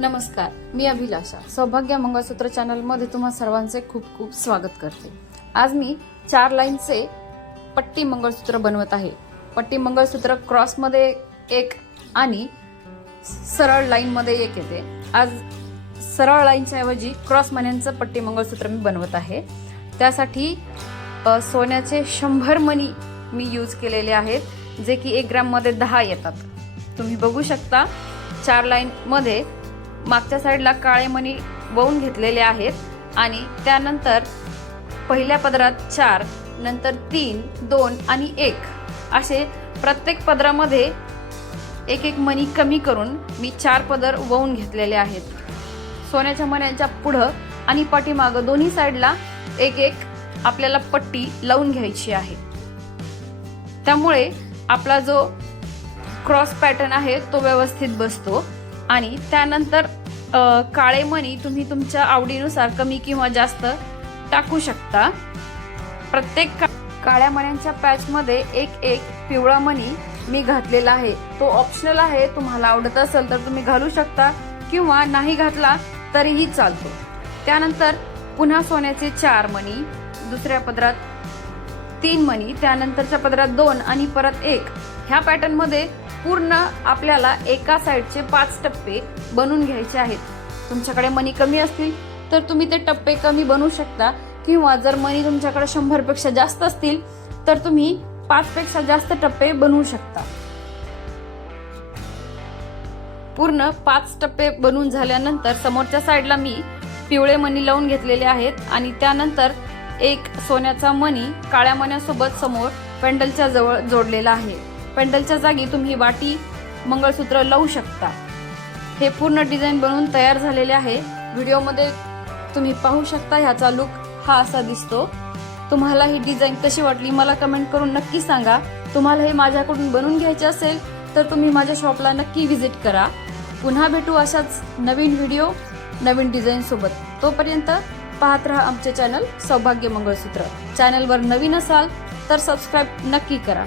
नमस्कार, मी अभिलाषा सौभाग्य मंगळसूत्र चॅनल मध्ये तुम्हा सर्वांचे खूप खूप स्वागत करते। आज मी 4 लाईनचे पट्टी मंगळसूत्र बनवत आहे। पट्टी मंगळसूत्र क्रॉस मध्ये एक आणि सरळ लाईन मध्ये एक येते। आज सरळ लाईनच्या ऐवजी क्रॉस मण्यांचं पट्टी मंगळसूत्र मी बनवत आहे। त्यासाठी सोन्याचे 100 मणी मी यूज केलेले आहेत, जे की 1 ग्रॅम मध्ये 10 येतात। तुम्ही बघू शकता 4 लाईन मध्ये मागच्या साइडला काळे मणी वळून घेतलेले आहेत आणि त्यानंतर पहिल्या पदरात 4, नंतर 3, 2 आणि 1 असे प्रत्येक पदरामध्ये एक एक मणी कमी करून मी 4 पदर वळून घेतलेले आहेत। सोन्याच्या मण्यांच्या पुढे आणि पाठीमागे दोन्ही साइडला एक एक आपल्याला पट्टी लावून घ्यायची आहे। त्यामुळे आपला जो क्रॉस पॅटर्न आहे तो व्यवस्थित बसतो। आणि त्यानंतर काळे मणी तुम्ही तुमच्या आवडीनुसार कमी किंवा जास्त टाकू शकता। प्रत्येक काळ्या मण्यांच्या पॅच मध्ये एक एक पिवळा मणी मी घातलेला आहे। तो ऑप्शनल आहे, तुम्हाला आवडत असेल तर तुम्ही घालू शकता किंवा नाही घातला तरीही चालतो। त्यानंतर पुन्हा सोन्याचे 4 मणी, दुसऱ्या पदरात 3 मणी, त्यानंतरच्या पदरात 2 आणि परत 1। ह्या पॅटर्न मध्ये पूर्ण आपल्याला एका साइडचे 5 टप्पे बनवून घ्यायचे आहेत। तुमच्याकडे मणी कमी असतील तर तुम्ही ते टप्पे कमी बनवू शकता, किंवा जर मणी तुमच्याकडे 100 पेक्षा जास्त असतील तर तुम्ही 5 पेक्षा जास्त टप्पे बनवू शकता। पूर्ण 5 टप्पे बनवून झाल्यानंतर समोरच्या साइडला मी पिवळे मणी लावून घेतलेले आहेत आणि त्यानंतर एक सोन्याचा मणी काळ्या मण्यासोबत समोर पेंडलच्या जवळ जोडलेला आहे। पेंडलच्या जागी तुम्ही वाटी मंगळसूत्र लावू शकता। हे पूर्ण डिझाइन बनवून तयार झालेले आहे। व्हिडिओमध्ये तुम्ही पाहू शकता ह्याचा लुक हा असा दिसतो। तुम्हाला ही डिझाइन कशी वाटली मला कमेंट करून नक्की सांगा। तुम्हाला हे माझ्याकडून बनवून घ्यायचे असेल तर तुम्ही माझ्या शॉपला नक्की व्हिजिट करा। पुन्हा भेटू अशाच नवीन व्हिडिओ नवीन डिझाइन सोबत। तोपर्यंत पाहत रहा आमचे चॅनल सौभाग्य मंगळसूत्र। चॅनलवर नवीन असाल तर सबस्क्राइब नक्की करा।